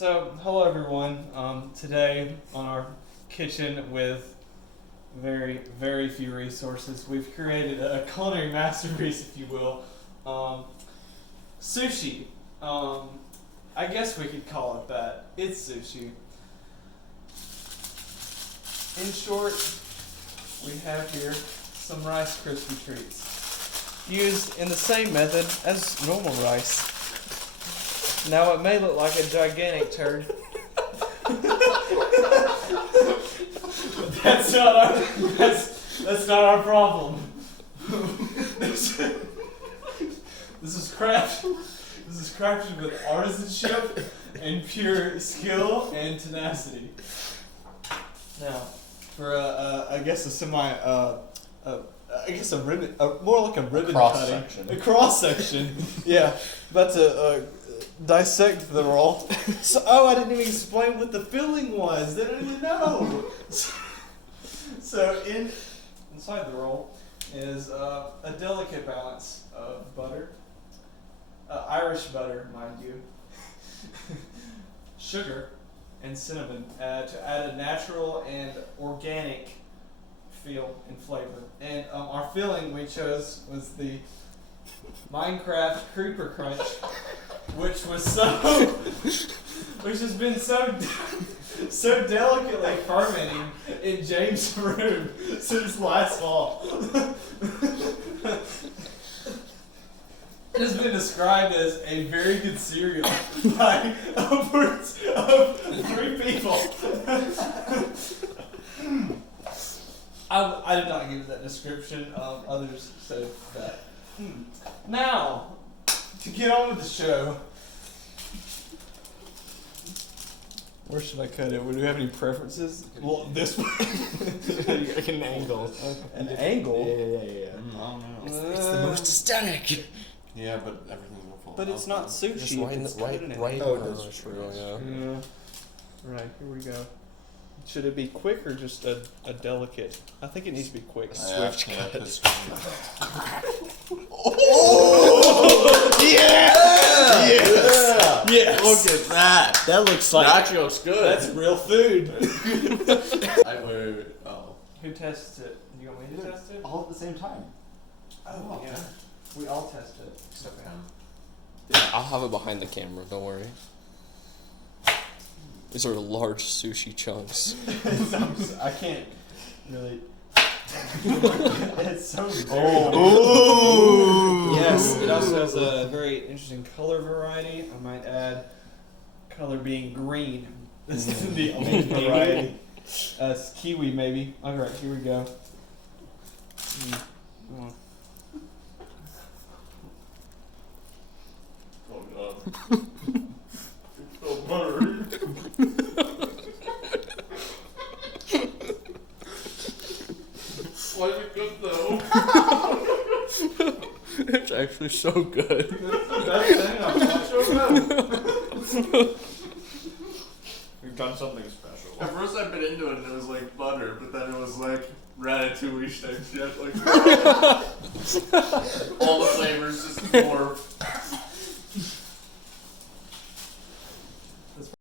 So, hello everyone. Today on our kitchen with very, very few resources, we've created a culinary masterpiece, if you will. Sushi. I guess we could call it that. It's sushi. In short, we have here some Rice Krispie treats, used in the same method as normal rice. Now it may look like a gigantic turd. But that's not our problem. This is crafted with artisanship and pure skill and tenacity. Now, for I guess a ribbon, more like a ribbon cutting, a cross section. Yeah, about to dissect the roll. So, I didn't even explain what the filling was. They don't even know. So inside the roll is a delicate balance of butter, Irish butter, mind you, sugar, and cinnamon to add a natural and organic feel and flavor. And our filling we chose was the Minecraft Creeper Crunch, which has been so delicately fermenting in James' room since last fall. It has been described as a very good cereal by upwards of 3 people. I did not give that description. Others said that. Now, to get on with the show, where should I cut it? Do we have any preferences? Well, this way. Like an angle. An angle? Yeah. I don't know. It's the most aesthetic. Yeah, but everything's gonna fall. But it's not sushi. Just right in it's the right. Oh, it is true. Yeah. Right, here we go. Should it be quick or just a delicate? I think it needs to be quick. Swift cut. Oh! Yeah! Yes! Yes! Look at that! That looks like. That actually looks good. That's real food. Wait. Oh. Who tests it? You want me to test it? All at the same time. Oh, yeah. We all test it. Except him. I'll have it behind the camera. Don't worry. These are large sushi chunks. I can't really. It's so big. Oh! Yes, it also has a very interesting color variety. I might add color being green. This is the only variety. It's kiwi, maybe. Alright, here we go. Oh god. It's so buttery. Why is it good though? It's actually so good. We've done something special. At first I bit into it and it was like butter, but then it was like ratatouille type shit. Like all the flavors just more